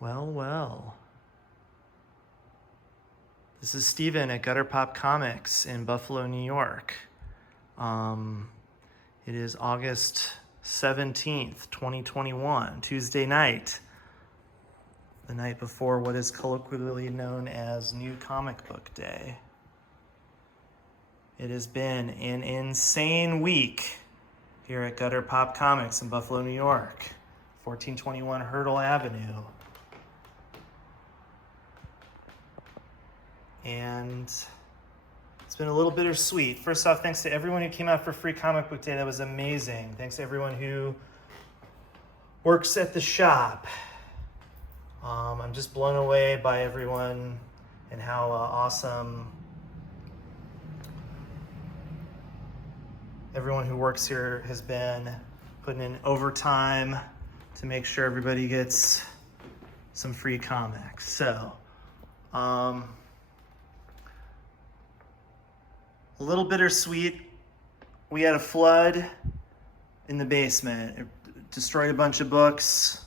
Well, well. This is Steven at Gutter Pop Comics in Buffalo, New York. It is August 17th, 2021, Tuesday night. The night before what is colloquially known as New Comic Book Day. It has been an insane week here at Gutter Pop Comics in Buffalo, New York, 1421 Hurdle Avenue. And it's been a little bittersweet. First off, thanks to everyone who came out for Free Comic Book Day. That was amazing. Thanks to everyone who works at the shop. I'm just blown away by everyone and how awesome everyone who works here has been, putting in overtime to make sure everybody gets some free comics. So, a little bittersweet. We had a flood in the basement. It destroyed a bunch of books.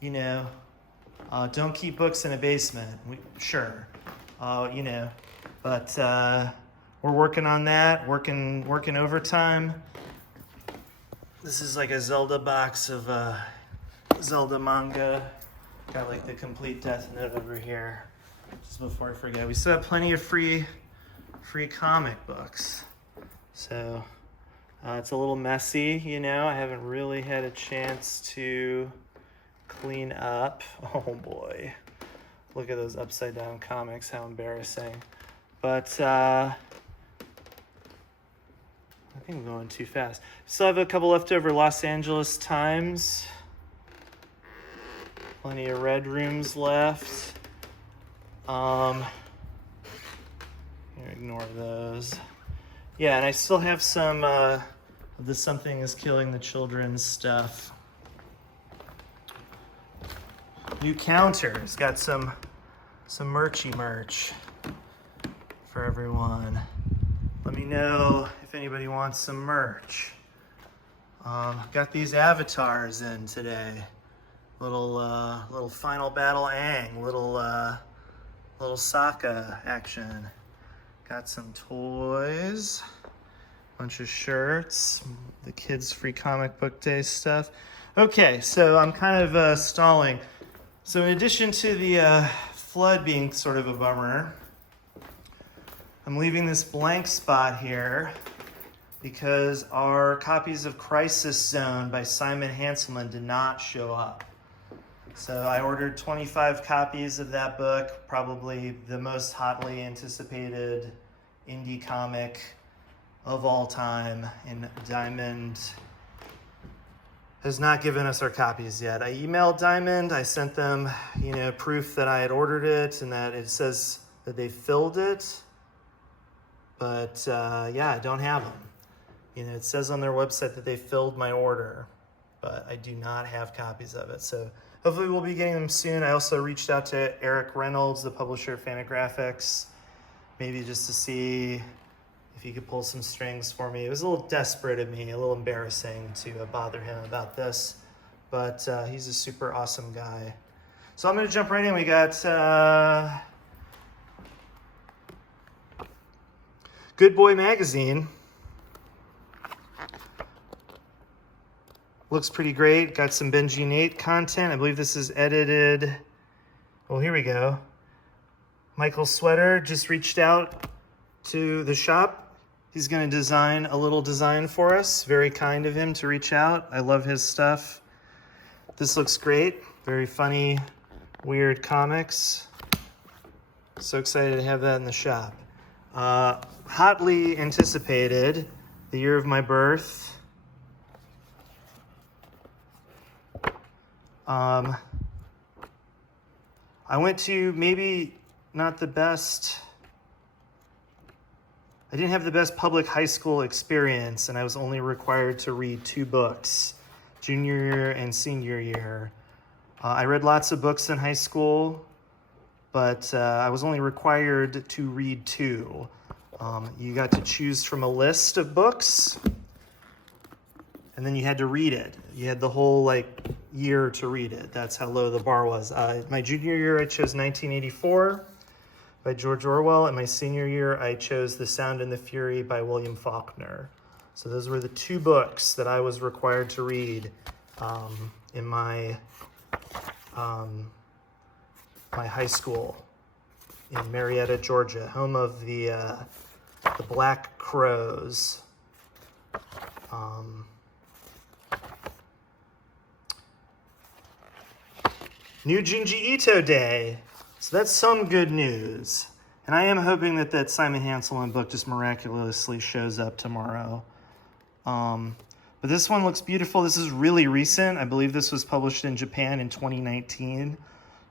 You know, don't keep books in a basement. Sure, but we're working on that. Working overtime. This is like a Zelda box of Zelda manga. Got like the complete Death Note over here. Just before I forget, we still have plenty of free comic books. So it's a little messy, I haven't really had a chance to clean up. Oh boy, look at those upside down comics, how embarrassing. But I think I'm going too fast. Still have a couple leftover Los Angeles Times. Plenty of Red Rooms left. Ignore those. Yeah, and I still have some of the Something is Killing the Children stuff. New counters. Got some merchy merch for everyone. Let me know if anybody wants some merch. Got these avatars in today. Little Final Battle Aang, little Sokka action. Got some toys, bunch of shirts, the kids' Free Comic Book Day stuff. Okay, so I'm kind of stalling. So in addition to the flood being sort of a bummer, I'm leaving this blank spot here because our copies of Crisis Zone by Simon Hanselman did not show up. So I ordered 25 copies of that book, probably the most hotly anticipated indie comic of all time, and Diamond has not given us our copies yet. I emailed Diamond, I sent them, proof that I had ordered it and that it says that they filled it, but I don't have them. It says on their website that they filled my order, but I do not have copies of it. So hopefully we'll be getting them soon. I also reached out to Eric Reynolds, the publisher of Fantagraphics, maybe just to see if he could pull some strings for me. It was a little desperate of me, a little embarrassing to bother him about this, but he's a super awesome guy. So I'm going to jump right in. We got Good Boy Magazine. Looks pretty great. Got some Benji Nate content. I believe this is edited. Well, here we go. Michael Sweater just reached out to the shop. He's going to design a little design for us. Very kind of him to reach out. I love his stuff. This looks great. Very funny, weird comics. So excited to have that in the shop. Hotly anticipated, The Year of My Birth. I went to maybe not the best, I didn't have the best public high school experience, and I was only required to read 2 books, junior year and senior year. I read lots of books in high school, but I was only required to read 2. You got to choose from a list of books, and then you had to read it. You had the whole like year to read it. That's how low the bar was. My junior year, I chose 1984 by George Orwell, and my senior year, I chose The Sound and the Fury by William Faulkner. So those were the two books that I was required to read in my my high school in Marietta, Georgia, home of the Black Crows. New Junji Ito Day. So that's some good news. And I am hoping that that Simon Hanselman book just miraculously shows up tomorrow. But this one looks beautiful. This is really recent. I believe this was published in Japan in 2019.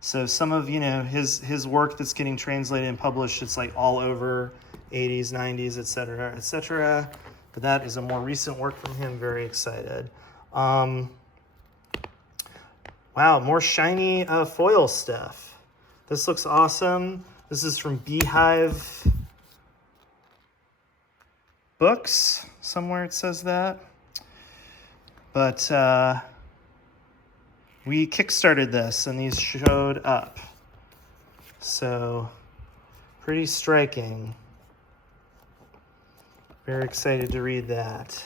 So some of, his work that's getting translated and published, it's like all over 80s, 90s, etc., etc. But that is a more recent work from him. Very excited. Wow, more shiny foil stuff. This looks awesome. This is from Beehive Books. Somewhere it says that. But we kickstarted this and these showed up. So pretty striking. Very excited to read that.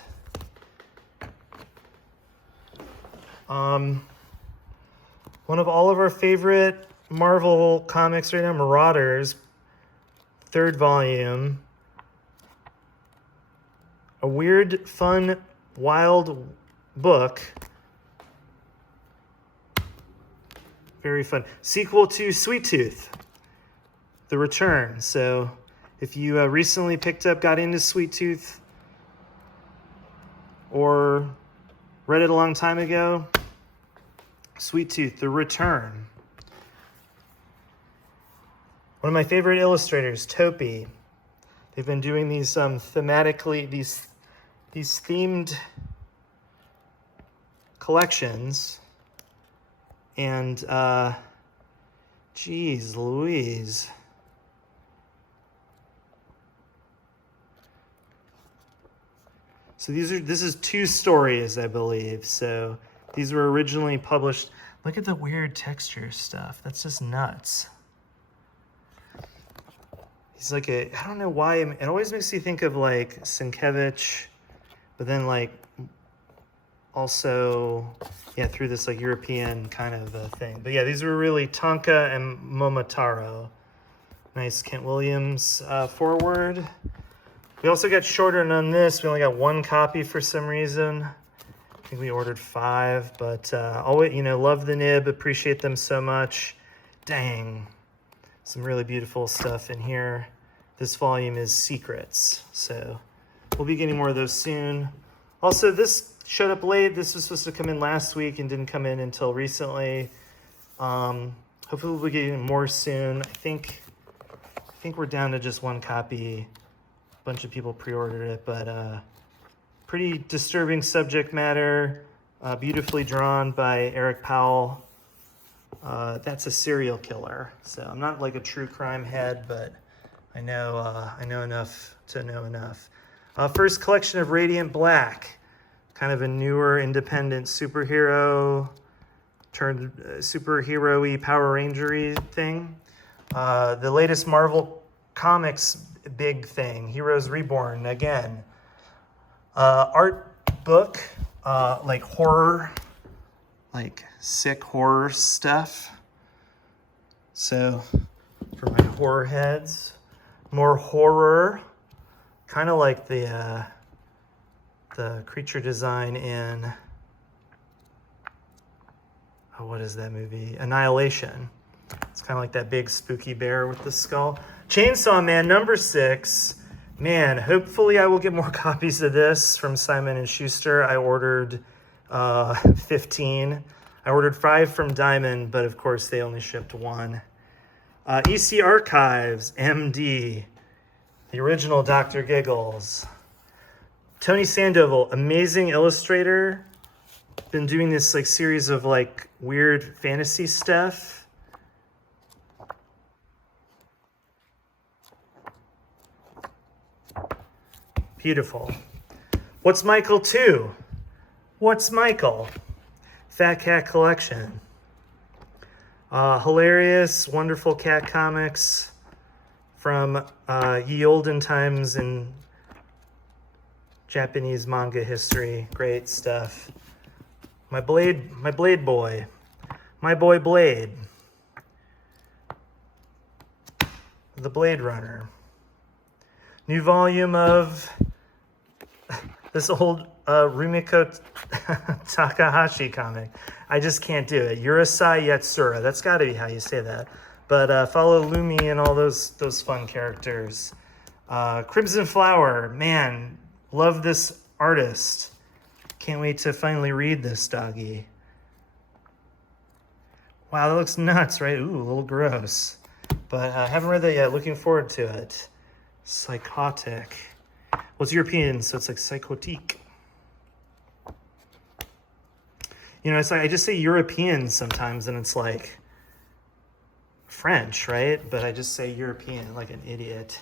One of all of our favorite Marvel comics right now, Marauders, 3rd volume. A weird, fun, wild book. Very fun. Sequel to Sweet Tooth, The Return. So if you recently got into Sweet Tooth or read it a long time ago, Sweet Tooth, The Return. One of my favorite illustrators, Topi. They've been doing these thematically, these themed collections. And, geez Louise. So this is 2 stories, I believe. So these were originally published. Look at the weird texture stuff. That's just nuts. He's like I don't know why, it always makes you think of like Sienkiewicz, but then like also, through this like European kind of thing. But yeah, these were really Tonka and Momotaro. Nice Kent Williams forward. We also got shorter on this. We only got 1 copy for some reason. I think we ordered 5, but always, love the nib, appreciate them so much. Dang, some really beautiful stuff in here. This volume is Secrets, so we'll be getting more of those soon. Also, this showed up late. This was supposed to come in last week and didn't come in until recently. Hopefully we'll be getting more soon. I think we're down to just 1 copy. A bunch of people pre-ordered it, but pretty disturbing subject matter, beautifully drawn by Eric Powell. That's a serial killer. So I'm not like a true crime head, but I know enough to know enough. First collection of Radiant Black, kind of a newer independent superhero turned superhero-y Power Ranger-y thing. The latest Marvel Comics big thing, Heroes Reborn again. Art book, like horror, like sick horror stuff. So for my horror heads, more horror, kind of like the creature design in, what is that movie? Annihilation. It's kind of like that big spooky bear with the skull. Chainsaw Man #6. Man, hopefully I will get more copies of this from Simon & Schuster. I ordered 15. I ordered 5 from Diamond, but of course they only shipped 1. EC Archives, MD, the original Dr. Giggles. Tony Sandoval, amazing illustrator. Been doing this like series of like weird fantasy stuff. Beautiful. What's Michael 2? What's Michael? Fat Cat Collection. Hilarious, wonderful cat comics from ye olden times in Japanese manga history. Great stuff. My Blade boy. My boy Blade. The Blade Runner. New volume of this old Rumiko Takahashi comic. I just can't do it. Urusei Yatsura. That's got to be how you say that. But follow Lumi and all those fun characters. Crimson Flower. Man, love this artist. Can't wait to finally read this doggy. Wow, that looks nuts, right? Ooh, a little gross. But I haven't read that yet. Looking forward to it. Psychotic. Well, it's European, so it's like psychotique. You know, it's like I just say European sometimes, and it's like French, right? But I just say European like an idiot.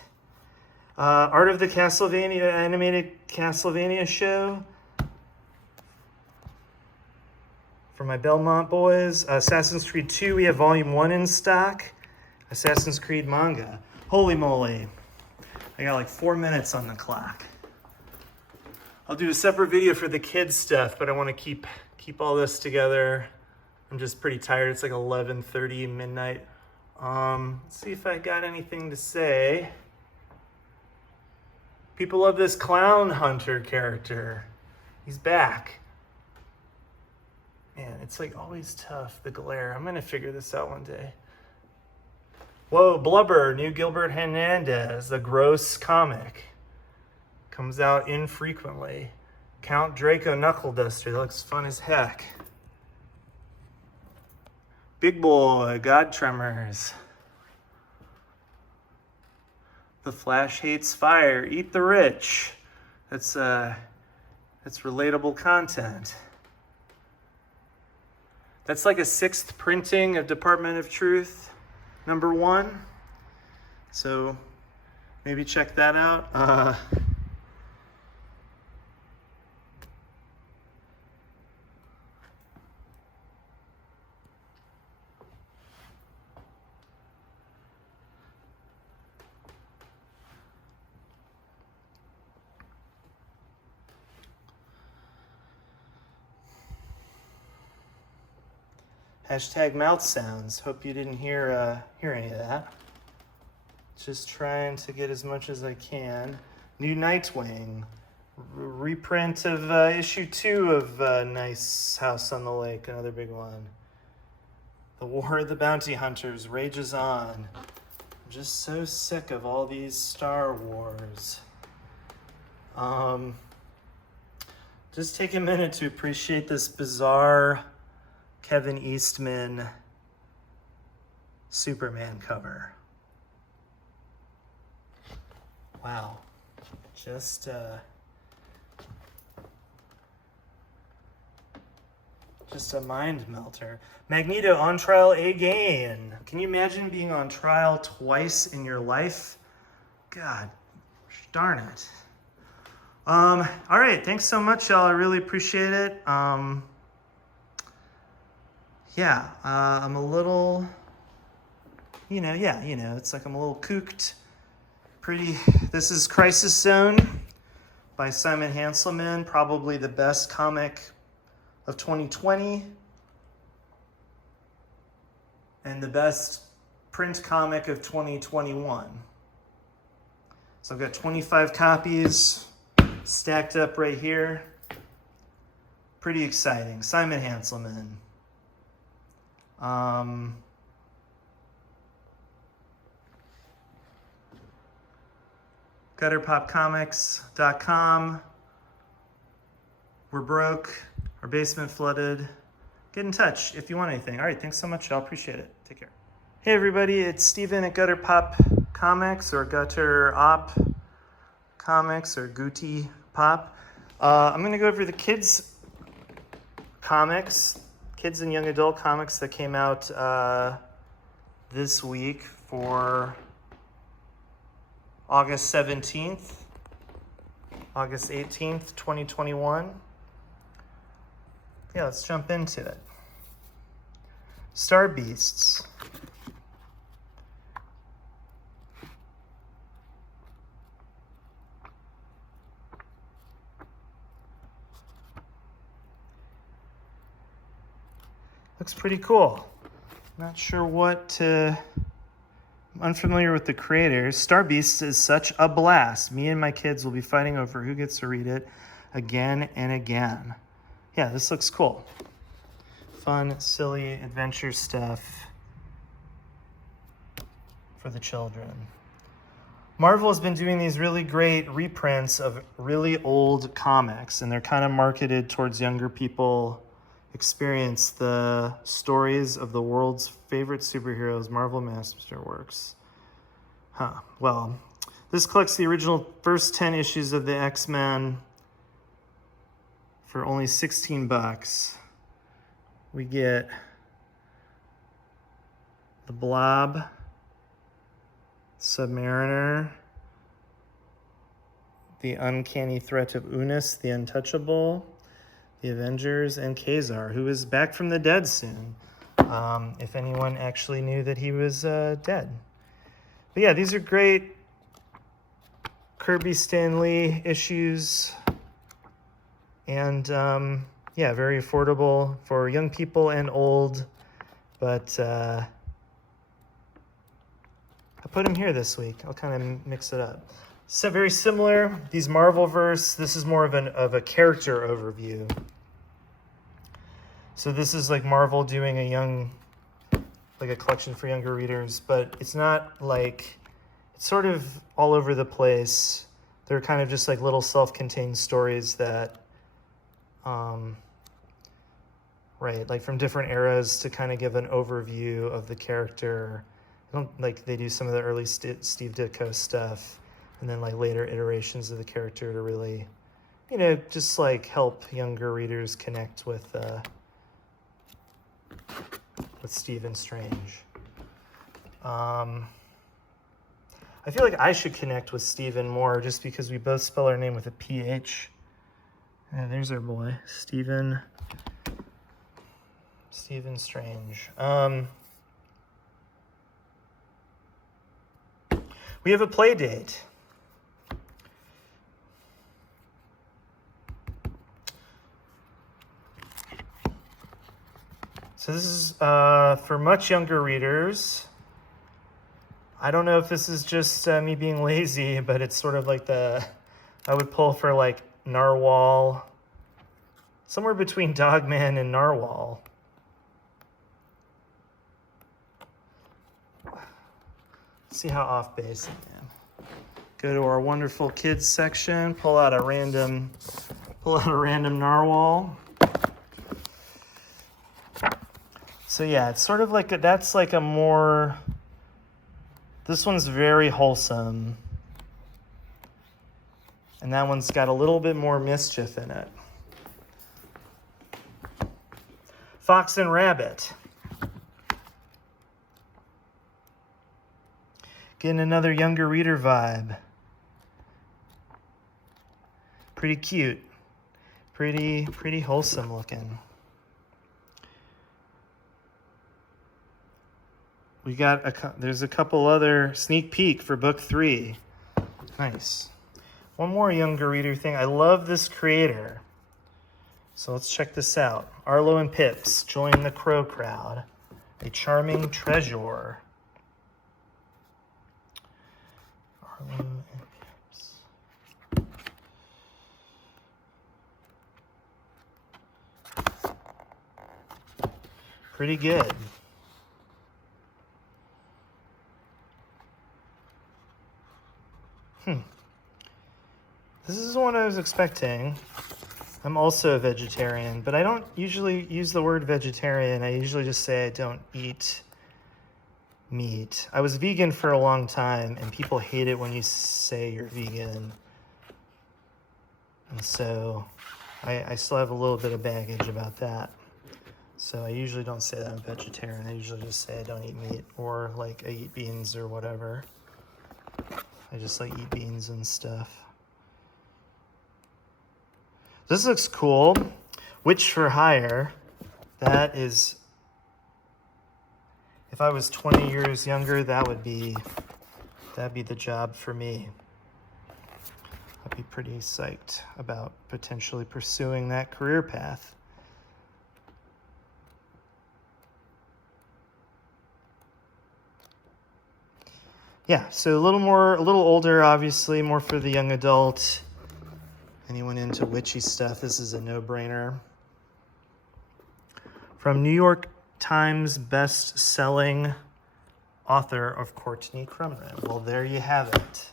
Art of the Castlevania, animated Castlevania show. For my Belmont boys. Assassin's Creed 2, we have Volume 1 in stock. Assassin's Creed manga. Holy moly. I got like 4 minutes on the clock. I'll do a separate video for the kids stuff, but I want to keep all this together. I'm just pretty tired. It's like 11:30 midnight. Let's see if I got anything to say. People love this Clown Hunter character. He's back. Man, it's like always tough, the glare. I'm gonna figure this out one day. Whoa, Blubber, new Gilbert Hernandez, the gross comic. Comes out infrequently. Count Draco Knuckle Duster, that looks fun as heck. Big Boy, God Tremors. The Flash Hates Fire, Eat the Rich. That's relatable content. That's like a 6th printing of Department of Truth, #1. So maybe check that out. Hashtag mouth sounds. Hope you didn't hear any of that. Just trying to get as much as I can. New Nightwing. Reprint of issue 2 of Nice House on the Lake, another big one. The War of the Bounty Hunters rages on. I'm just so sick of all these Star Wars. Just take a minute to appreciate this bizarre Kevin Eastman Superman cover. Wow. Just a mind melter. Magneto on trial again. Can you imagine being on trial twice in your life? God darn it. All right, thanks so much, y'all. I really appreciate it. I'm a little, it's like I'm a little cooked. This is Crisis Zone by Simon Hanselman, probably the best comic of 2020 and the best print comic of 2021. So I've got 25 copies stacked up right here. Pretty exciting. Simon Hanselman. GutterPopComics.com. We're broke. Our basement flooded. Get in touch if you want anything. All right, thanks so much, y'all. Appreciate it. Take care. Hey, everybody. It's Steven at Gutter Pop Comics or Gutter Op Comics or Gooty Pop. I'm going to go over the kids' comics, kids and young adult comics that came out this week for August 17th, August 18th, 2021. yeah, let's jump into it. Star Beasts. Looks pretty cool. Not sure what to... I'm unfamiliar with the creators. Star Beasts is such a blast. Me and my kids will be fighting over who gets to read it again and again. Yeah, this looks cool. Fun, silly adventure stuff for the children. Marvel has been doing these really great reprints of really old comics, and they're kind of marketed towards younger people. Experience the stories of the world's favorite superheroes, Marvel Masterworks. Well, this collects the original first 10 issues of the X-Men for only $16. We get the Blob, Submariner, the Uncanny Threat of Unus, the Untouchable, the Avengers, and Kazar, who is back from the dead soon, if anyone actually knew that he was dead. But yeah, these are great Kirby Stan Lee issues, and yeah, very affordable for young people and old, but I put them here this week. I'll kind of mix it up. So very similar, these Marvelverse, this is more of a character overview. So this is like Marvel doing like a collection for younger readers, but it's not like, it's sort of all over the place. They're kind of just like little self-contained stories that, right, like from different eras to kind of give an overview of the character. Like they do some of the early Steve Ditko stuff, and then like later iterations of the character to really, you know, just like help younger readers connect with Stephen Strange. I feel like I should connect with Stephen more just because we both spell our name with a PH. There's our boy, Stephen Strange. We have a play date. So this is for much younger readers. I don't know if this is just me being lazy, but it's sort of like I would pull for like Narwhal, somewhere between Dogman and Narwhal. Let's see how off base I am. Go to our wonderful kids section, pull out a random Narwhal. So yeah, it's sort of like that's like a more, this one's very wholesome. And that one's got a little bit more mischief in it. Fox and Rabbit. Getting another younger reader vibe. Pretty cute. Pretty wholesome looking. We got there's a couple other sneak peek for book 3. Nice. One more younger reader thing. I love this creator. So let's check this out. Arlo and Pips join the Crow crowd. A charming treasure. Arlo and Pips. Pretty good. This is what I was expecting. I'm also a vegetarian, but I don't usually use the word vegetarian. I usually just say I don't eat meat. I was vegan for a long time, and people hate it when you say you're vegan. And so I still have a little bit of baggage about that. So I usually don't say that I'm vegetarian. I usually just say I don't eat meat, or like I eat beans or whatever. I just like eat beans and stuff. This looks cool. Witch for Hire. That is, if I was 20 years younger, that'd be the job for me. I'd be pretty psyched about potentially pursuing that career path. Yeah, so a little older, obviously, more for the young adult. Anyone into witchy stuff, this is a no-brainer. From New York Times best-selling author of Courtney Crumrin. Well, there you have it.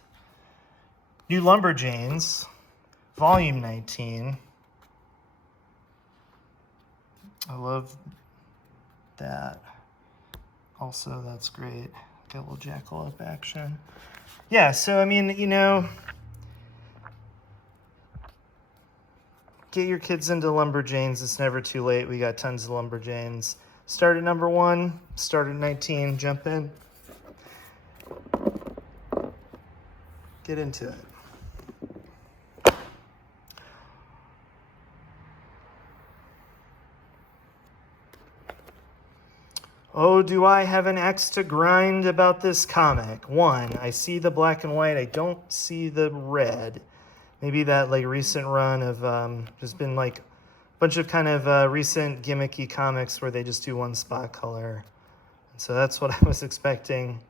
New Lumberjanes, Volume 19. I love that. Also, that's great. Got a little jackalope action. Yeah, so, I mean, you know, get your kids into Lumberjanes. It's never too late. We got tons of Lumberjanes. Start at number 1, start at 19, jump in. Get into it. Oh, do I have an axe to grind about this comic? 1, I see the black and white. I don't see the red. Maybe that like recent run of there's been like a bunch of kind of recent gimmicky comics where they just do one spot color. And so that's what I was expecting.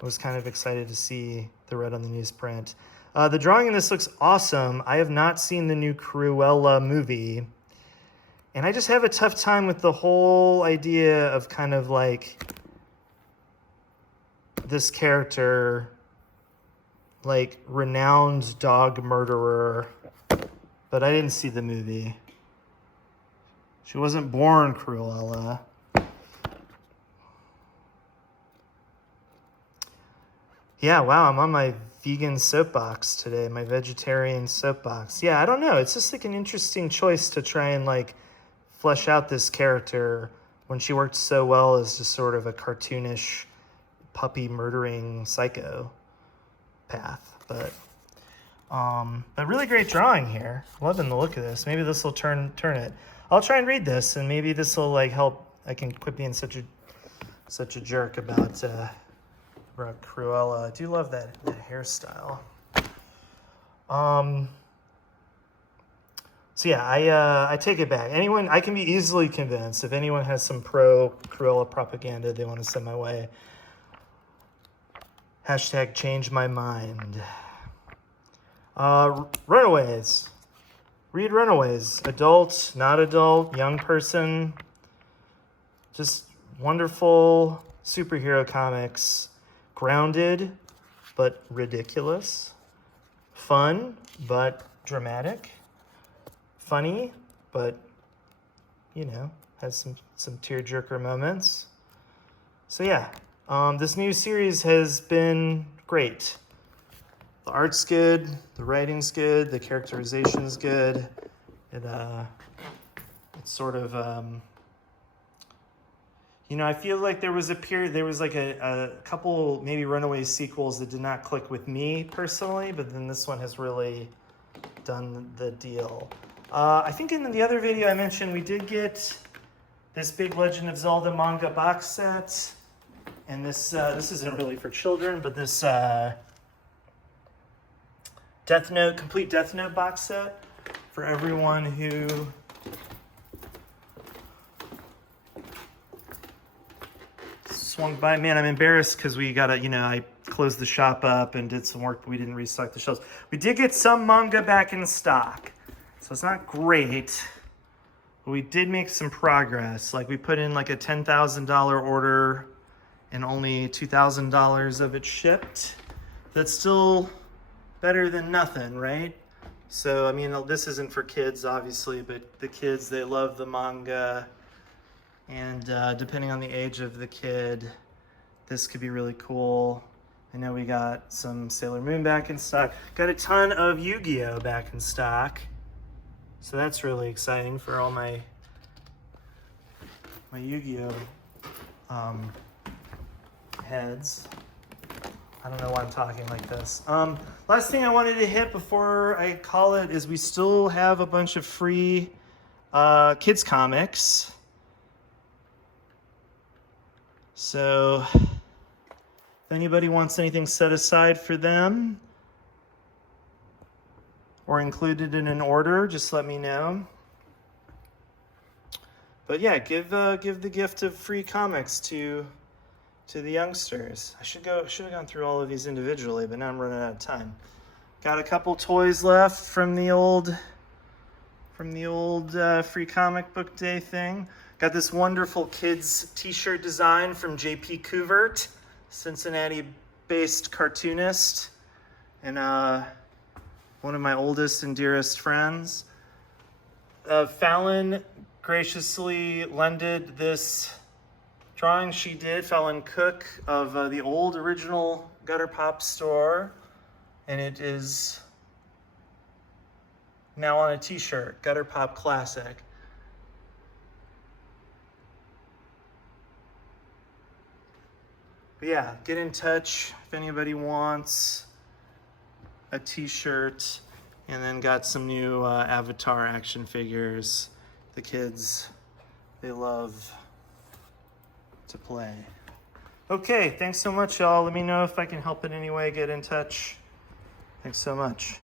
I was kind of excited to see the red on the newsprint. The drawing in this looks awesome. I have not seen the new Cruella movie. And I just have a tough time with the whole idea of kind of like this character, like renowned dog murderer, but I didn't see the movie. She wasn't born Cruella. Yeah, wow, I'm on my vegan soapbox today, my vegetarian soapbox. Yeah, I don't know. It's just like an interesting choice to try and like flesh out this character when she worked so well as just sort of a cartoonish puppy murdering psychopath. But really great drawing here. Loving the look of this. Maybe this will turn it. I'll try and read this, and maybe this will like help. I can quit being such a jerk about Cruella. I do love that hairstyle. So yeah, I take it back. I can be easily convinced if anyone has some pro Cruella propaganda they want to send my way. Hashtag change my mind. Runaways. Read Runaways. Adult, not adult, young person. Just wonderful superhero comics. Grounded, but ridiculous. Fun, but dramatic. Funny, but, you know, has some tearjerker moments. So yeah, this new series has been great. The art's good, the writing's good, the characterization's good. It's sort of, you know, I feel like there was like a couple maybe Runaways sequels that did not click with me personally, but then this one has really done the deal. I think in the other video I mentioned we did get this big Legend of Zelda manga box set, and this isn't really for children, but this complete Death Note box set for everyone who swung by. Man, I'm embarrassed because we gotta, you know, I closed the shop up and did some work, but we didn't restock the shelves. We did get some manga back in stock. So it's not great, but we did make some progress. Like we put in like a $10,000 order and only $2,000 of it shipped. That's still better than nothing, right? So, I mean, this isn't for kids, obviously, but the kids, they love the manga. And depending on the age of the kid, this could be really cool. I know we got some Sailor Moon back in stock. Got a ton of Yu-Gi-Oh! Back in stock. So that's really exciting for all my Yu-Gi-Oh! Heads. I don't know why I'm talking like this. Last thing I wanted to hit before I call it is we still have a bunch of free kids comics. So if anybody wants anything set aside for them or included in an order, just let me know. But yeah, give the gift of free comics to the youngsters. I should have gone through all of these individually, but now I'm running out of time. Got a couple toys left from the old free comic book day thing. Got this wonderful kids t-shirt design from J.P. Couvert, Cincinnati-based cartoonist, and one of my oldest and dearest friends. Fallon graciously lended this drawing she did, Fallon Cook, of the old original Gutter Pop store, and it is now on a t-shirt, Gutter Pop Classic. But yeah, get in touch if anybody wants a t-shirt. And then got some new Avatar action figures. The kids, they love to play. Okay, thanks so much, y'all. Let me know if I can help in any way. Get in touch. Thanks so much.